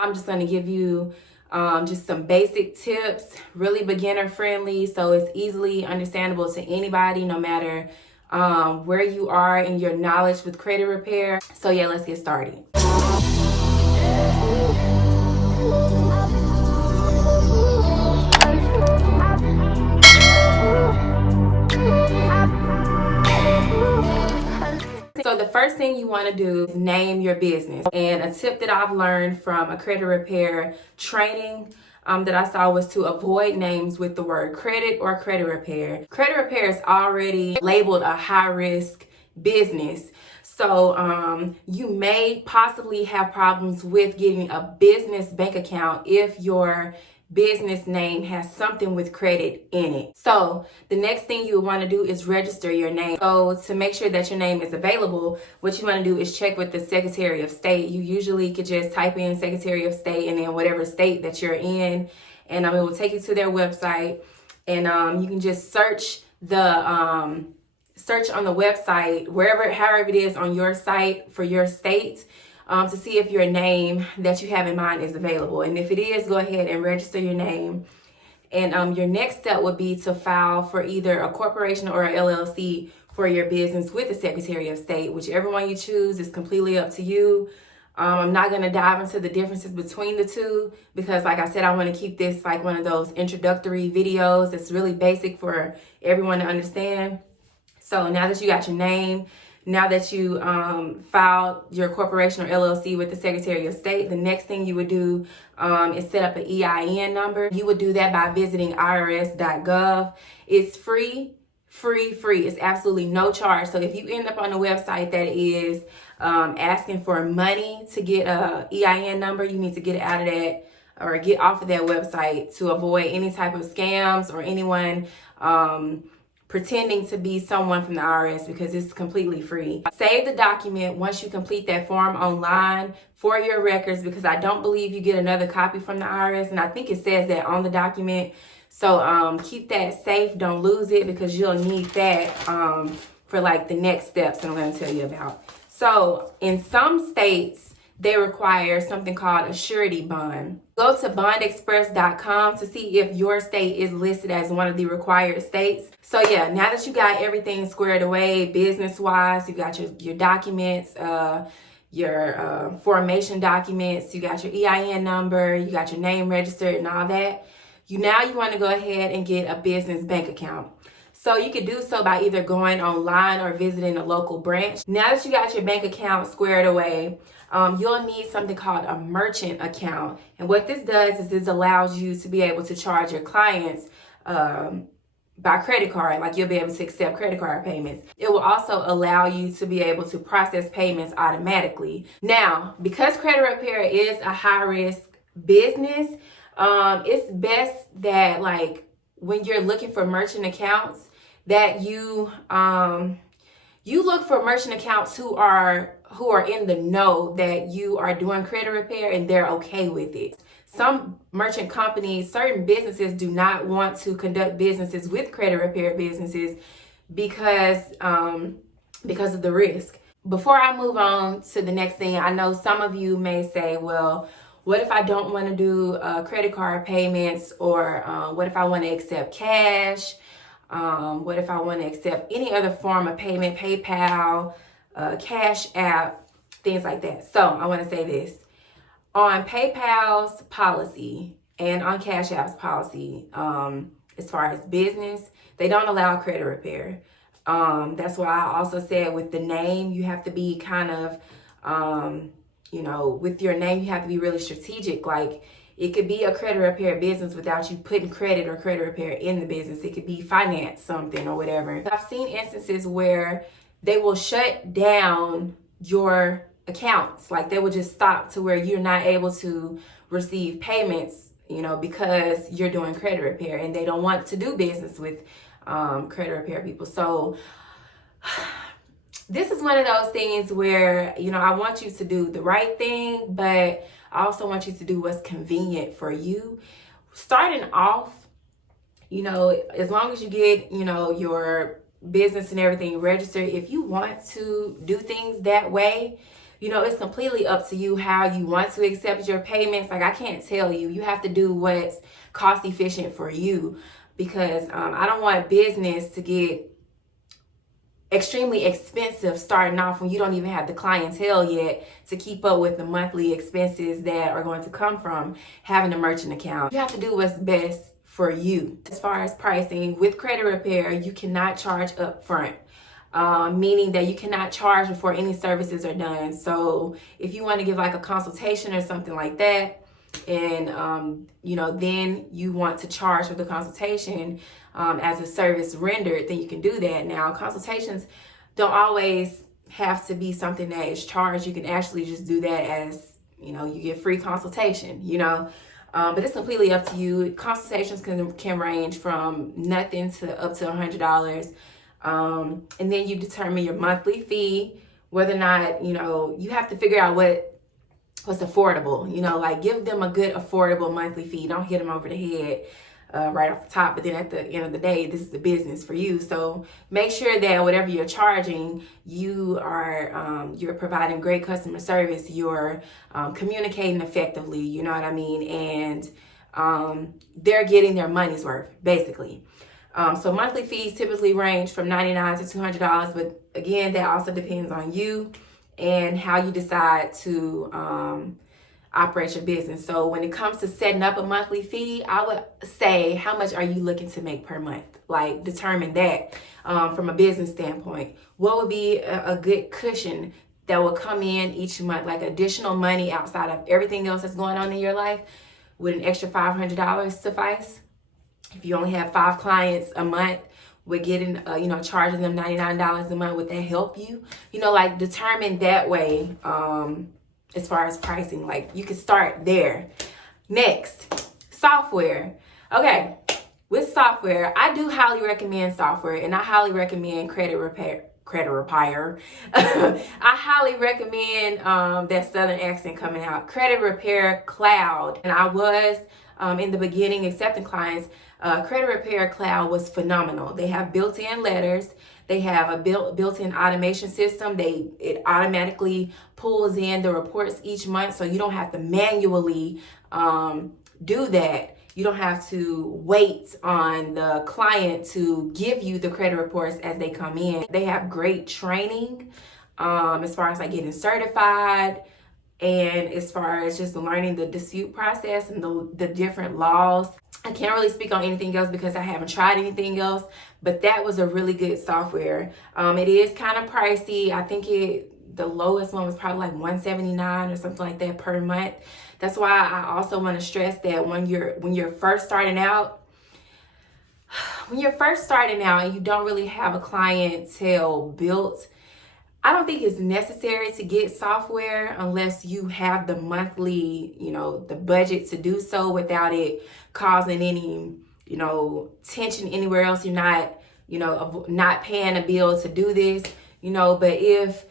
I'm just going to give you just some basic tips, really beginner friendly, so it's easily understandable to anybody, no matter where you are in your knowledge with credit repair. So yeah, let's get started. So the first thing you want to do is name your business. And a tip that I've learned from a credit repair training that I saw was to avoid names with the word credit or credit repair. Credit repair is already labeled a high risk business. So you may possibly have problems with getting a business bank account if your business name has something with credit in it. So the next thing you want to do is register your name. So to make sure that your name is available, what you want to do is check with the Secretary of State. You usually could just type in Secretary of State and then whatever state that you're in, and it will take you to their website, and you can just search the search on the website, however it is on your site for your state, to see if your name that you have in mind is available. And if it is, go ahead and register your name. And your next step would be to file for either a corporation or a LLC for your business with the Secretary of State. Whichever one you choose is completely up to you. I'm not going to dive into the differences between the two because, like I said, I want to keep this like one of those introductory videos that's really basic for everyone to understand. So now that you got your name, now that you filed your corporation or LLC with the Secretary of State, the next thing you would do is set up an EIN number. You would do that by visiting irs.gov. It's free. It's absolutely no charge. So if you end up on a website that is asking for money to get a EIN number, you need to get out of that or get off of that website to avoid any type of scams or anyone pretending to be someone from the IRS, because it's completely free. Save the document once you complete that form online for your records, because I don't believe you get another copy from the IRS, and I think it says that on the document. So keep that safe, don't lose it, because you'll need that for like the next steps that I'm going to tell you about. So in some states, they require something called a Surety Bond. Go to bondexpress.com to see if your state is listed as one of the required states. So yeah, now that you got everything squared away business-wise, you got your documents, your formation documents, you got your EIN number, you got your name registered and all that, you want to go ahead and get a business bank account. So you could do so by either going online or visiting a local branch. Now that you got your bank account squared away, you'll need something called a merchant account. And what this does is this allows you to be able to charge your clients by credit card. Like, you'll be able to accept credit card payments. It will also allow you to be able to process payments automatically. Now, because credit repair is a high risk business, it's best that, like, when you're looking for merchant accounts, that you look for merchant accounts who are in the know that you are doing credit repair and they're okay with it. Some merchant companies, certain businesses do not want to conduct businesses with credit repair businesses because of the risk. Before I move on to the next thing, I know some of you may say, well, what if I don't want to do credit card payments, or what if I want to accept cash? What if I want to accept any other form of payment, PayPal, Cash App, things like that? So I want to say this. On PayPal's policy and on Cash App's policy, as far as business, they don't allow credit repair. That's why I also said with the name, you have to be kind of, with your name, you have to be really strategic. Like, it could be a credit repair business without you putting credit or credit repair in the business. It could be finance something or whatever. I've seen instances where they will shut down your accounts. Like, they will just stop to where you're not able to receive payments, because you're doing credit repair, and they don't want to do business with credit repair people. So this is one of those things where, I want you to do the right thing, but I also want you to do what's convenient for you. Starting off, as long as you get, your business and everything registered, if you want to do things that way, You know, it's completely up to you how you want to accept your payments. Like, I can't tell you. You have to do what's cost efficient for you, because I don't want business to get extremely expensive starting off when you don't even have the clientele yet to keep up with the monthly expenses that are going to come from having a merchant account. You have to do what's best for you. As far as pricing, with credit repair, you cannot charge up front. Meaning that you cannot charge before any services are done. So if you want to give like a consultation or something like that, and you know, then you want to charge for the consultation as a service rendered, then you can do that. Now, consultations don't always have to be something that is charged. You can actually just do that as, you know, you get free consultation, you know. But it's completely up to you. Consultations can range from nothing to up to $100. And then you determine your monthly fee, whether or not, you know, you have to figure out what's affordable, you know, like give them a good affordable monthly fee. Don't hit them over the head right off the top, but then at the end of the day, this is the business for you. So make sure that whatever you're charging, you are you're providing great customer service, you're communicating effectively, you know what I mean, and they're getting their money's worth, basically. So monthly fees typically range from $99 to $200, but again, that also depends on you and how you decide to operate your business. So when it comes to setting up a monthly fee, I would say, how much are you looking to make per month? Like, determine that from a business standpoint. What would be a good cushion that will come in each month, like additional money outside of everything else that's going on in your life? Would an extra $500 suffice? If you only have 5 clients a month, we're getting, you know, charging them $99 a month. Would that help you? You know, like, determine that way as far as pricing. Like, you can start there. Next, software. Okay, with software, I do highly recommend software, and I highly recommend credit repair. I highly recommend that Southern accent coming out. Credit Repair Cloud. And I was in the beginning accepting clients. Credit Repair Cloud was phenomenal. They have built-in letters. They have a built-in automation system. It automatically pulls in the reports each month, so you don't have to manually do that. You don't have to wait on the client to give you the credit reports as they come in. They have great training as far as like getting certified, and as far as just learning the dispute process and the different laws. I can't really speak on anything else because I haven't tried anything else, but that was a really good software. It is kind of pricey. I think the lowest one was probably like $179 or something like that per month. That's why I also want to stress that when you're first starting out, and you don't really have a clientele built, I don't think it's necessary to get software unless you have the monthly, you know, the budget to do so without it causing any, you know, tension anywhere else. You're not, you know, not paying a bill to do this, you know. But if,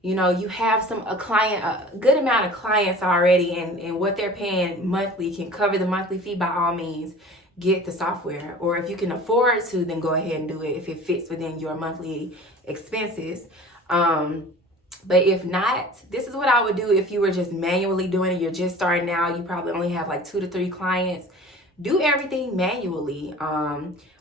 you know, you have a good amount of clients already, and what they're paying monthly can cover the monthly fee, by all means, get the software. Or if you can afford to, then go ahead and do it if it fits within your monthly expenses. But if not, this is what I would do if you were just manually doing it. You're just starting out. You probably only have like 2 to 3 clients. Do everything manually.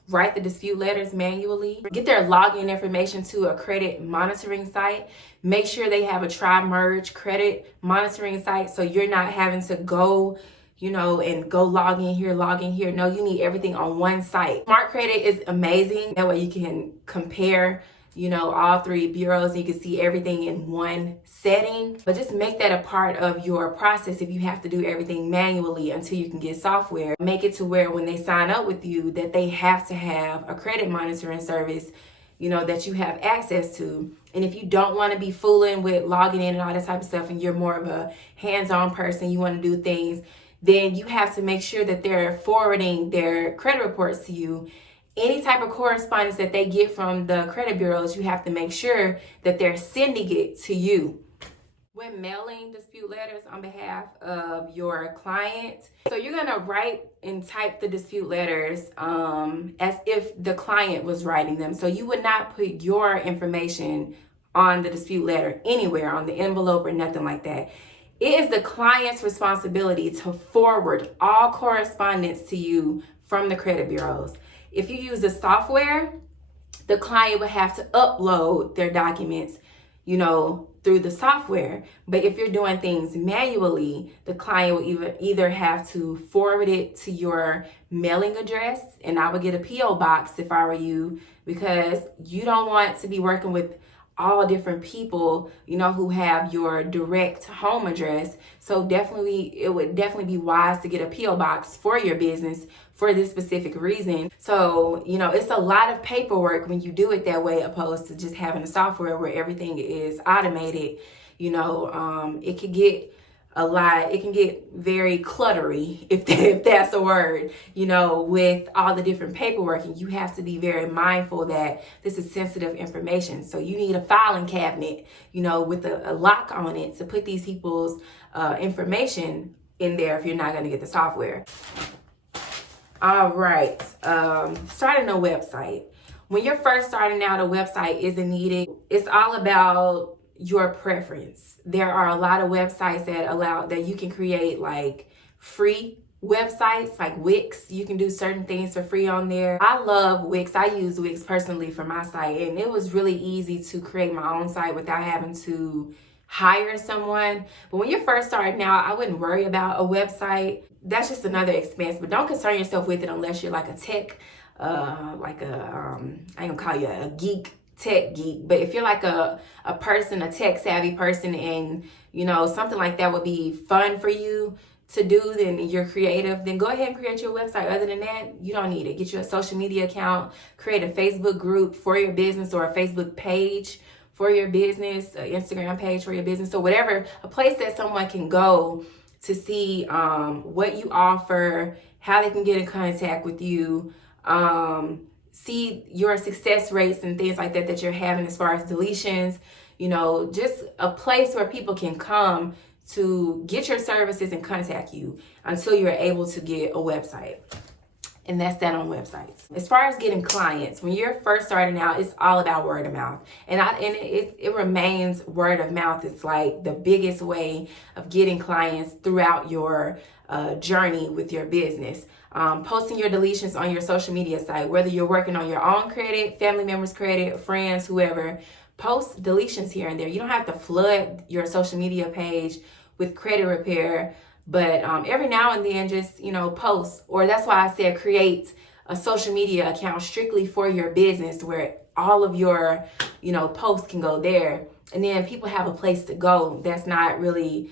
Write the dispute letters manually. Get their login information to a credit monitoring site. Make sure they have a tri-merge credit monitoring site, so you're not having to go, you know, and go log in here. No, you need everything on one site. Smart Credit is amazing. That way you can compare, you know, all 3 bureaus. You can see everything in one setting. But just make that a part of your process if you have to do everything manually until you can get software. Make it to where when they sign up with you that they have to have a credit monitoring service, you know, that you have access to. And if you don't want to be fooling with logging in and all that type of stuff, and you're more of a hands-on person, you want to do things, then you have to make sure that they're forwarding their credit reports to you. Any type of correspondence that they get from the credit bureaus, you have to make sure that they're sending it to you. When mailing dispute letters on behalf of your client, so you're gonna write and type the dispute letters as if the client was writing them. So you would not put your information on the dispute letter anywhere, on the envelope or nothing like that. It is the client's responsibility to forward all correspondence to you from the credit bureaus. If you use the software, the client would have to upload their documents, through the software. But if you're doing things manually, the client will either have to forward it to your mailing address, and I would get a P.O. box if I were you, because you don't want to be working with all different people, who have your direct home address. So it would definitely be wise to get a P.O. box for your business for this specific reason. So, it's a lot of paperwork when you do it that way, opposed to just having a software where everything is automated. It could get it can get very cluttery, if that's a word, with all the different paperwork, and you have to be very mindful that this is sensitive information. So you need a filing cabinet, with a lock on it to put these people's information in there if you're not going to get the software. All right, starting a website. When you're first starting out, a website isn't needed. It's all about your preference. There are a lot of websites that you can create like free websites, like Wix. You can do certain things for free on there. I love Wix. I use Wix personally for my site, and it was really easy to create my own site without having to hire someone. But when you're first starting out, I wouldn't worry about a website. That's just another expense, but don't concern yourself with it unless you're like a tech, I ain't gonna call you a tech geek, but if you're like a tech savvy person, and something like that would be fun for you to do, then you're creative, then go ahead and create your website. Other than that, you don't need it. Get you a social media account, create a Facebook group for your business, or a Facebook page for your business, an Instagram page for your business, or whatever, a place that someone can go to see what you offer, how they can get in contact with you, see your success rates and things like that you're having as far as deletions, just a place where people can come to get your services and contact you until you're able to get a website. And that's that on websites. As far as getting clients, when you're first starting out, it's all about word of mouth. And it remains word of mouth. It's like the biggest way of getting clients throughout your journey with your business. Posting your deletions on your social media site, whether you're working on your own credit, family members' credit, friends, whoever, post deletions here and there. You don't have to flood your social media page with credit repair, but every now and then just, post. Or that's why I said create a social media account strictly for your business where all of your, posts can go there. And then people have a place to go. That's not really,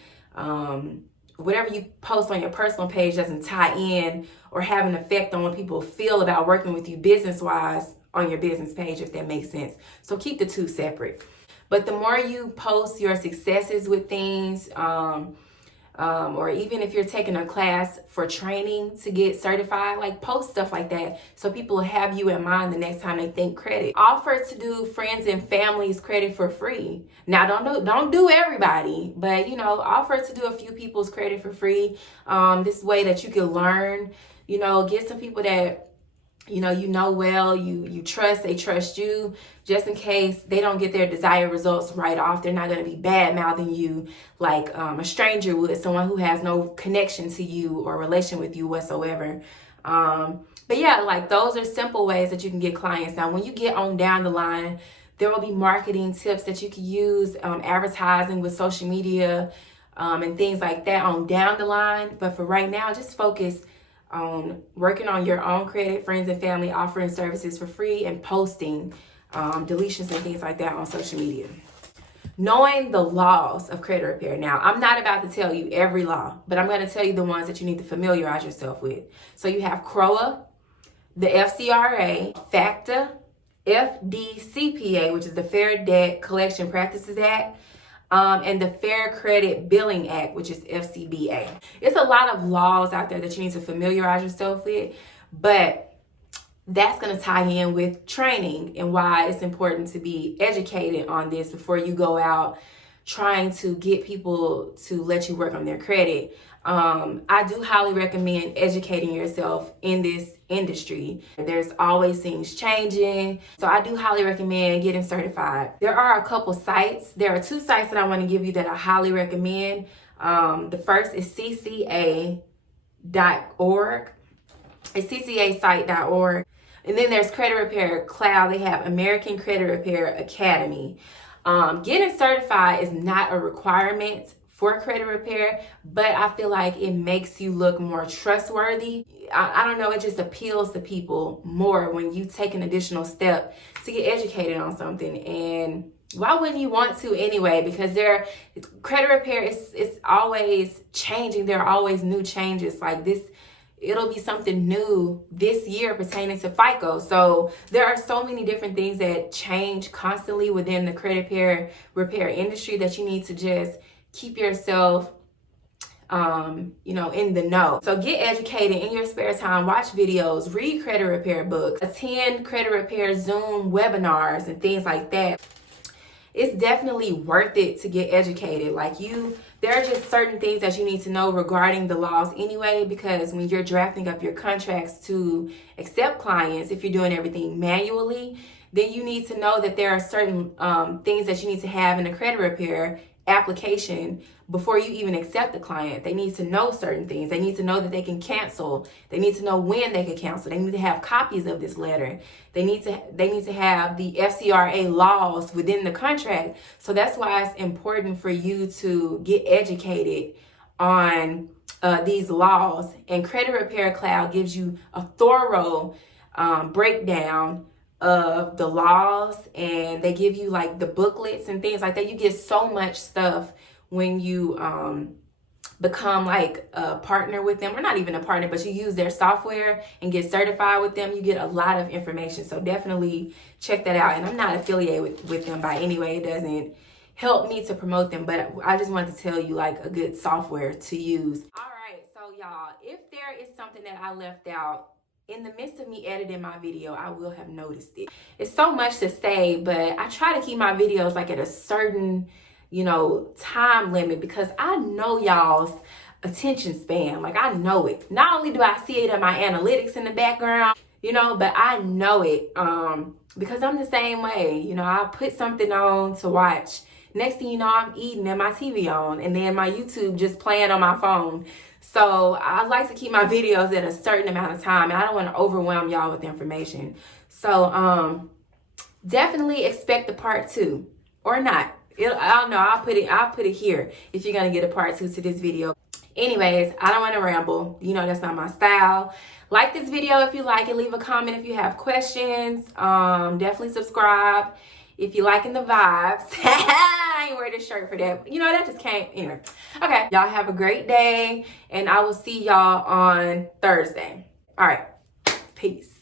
whatever you post on your personal page doesn't tie in or have an effect on what people feel about working with you business-wise on your business page, if that makes sense. So keep the two separate. But the more you post your successes with things, or even if you're taking a class for training to get certified, like post stuff like that so people will have you in mind the next time they think credit. Offer to do friends and family's credit for free. Now don't do everybody, but offer to do a few people's credit for free. This way that you can learn, get some people that well, you trust, they trust you, just in case they don't get their desired results right off. They're not going to be bad-mouthing you like a stranger would, someone who has no connection to you or relation with you whatsoever. But yeah, like those are simple ways that you can get clients. Now, when you get on down the line, there will be marketing tips that you can use, advertising with social media, and things like that on down the line. But for right now, just focus on working on your own credit, friends and family, offering services for free, and posting deletions and things like that on social media. Knowing the laws of credit repair. Now, I'm not about to tell you every law, but I'm going to tell you the ones that you need to familiarize yourself with. So you have CROA, the FCRA, FACTA, FDCPA, which is the Fair Debt Collection Practices Act, and the Fair Credit Billing Act, which is FCBA. It's a lot of laws out there that you need to familiarize yourself with, but that's going to tie in with training and why it's important to be educated on this before you go out trying to get people to let you work on their credit. I do highly recommend educating yourself in this industry. There's always things changing. So I do highly recommend getting certified. There are a couple sites. There are 2 sites that I want to give you that I highly recommend. The first is cca.org. It's ccasite.org. And then there's Credit Repair Cloud. They have American Credit Repair Academy. Getting certified is not a requirement for credit repair, but I feel like it makes you look more trustworthy. I don't know, it just appeals to people more when you take an additional step to get educated on something. And why wouldn't you want to anyway? Because credit repair is always changing. There are always new changes like this. It'll be something new this year pertaining to FICO. So there are so many different things that change constantly within the credit repair industry that you need to just keep yourself, in the know. So get educated in your spare time, watch videos, read credit repair books, attend credit repair Zoom webinars and things like that. It's definitely worth it to get educated. There are just certain things that you need to know regarding the laws anyway, because when you're drafting up your contracts to accept clients, if you're doing everything manually, then you need to know that there are certain things that you need to have in a credit repair application before you even accept the client. They need to know certain things. They need to know that they can cancel. They need to know when they can cancel. They need to have copies of this letter. They need to have the FCRA laws within the contract. So that's why it's important for you to get educated on these laws. And Credit Repair Cloud gives you a thorough breakdown of the laws, and they give you like the booklets and things like that. You get so much stuff when you become like a partner with them, or not even a partner, but you use their software and get certified with them. You get a lot of information. So definitely check that out. And I'm not affiliated with them by any way. It doesn't help me to promote them, but I just wanted to tell you like a good software to use. All right, so y'all, if there is something that I left out in the midst of me editing my video, I will have noticed it. It's so much to say, but I try to keep my videos like at a certain, time limit, because I know y'all's attention span. Like, I know it. Not only do I see it in my analytics in the background, but I know it because I'm the same way. I put something on to watch. Next thing you know, I'm eating and my TV on, and then my YouTube just playing on my phone. So I like to keep my videos at a certain amount of time, and I don't want to overwhelm y'all with information. So definitely expect the part 2 or not. I don't know. I'll put it here if you're gonna get a part 2 to this video. Anyways, I don't want to ramble. That's not my style. Like this video if you like it. Leave a comment if you have questions. Definitely subscribe if you're liking the vibes. I ain't wear this shirt for that. That just came. Anyway. Okay. Y'all have a great day, and I will see y'all on Thursday. All right. Peace.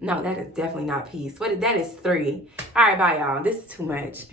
No, that is definitely not peace. That is 3. All right, bye, y'all. This is too much.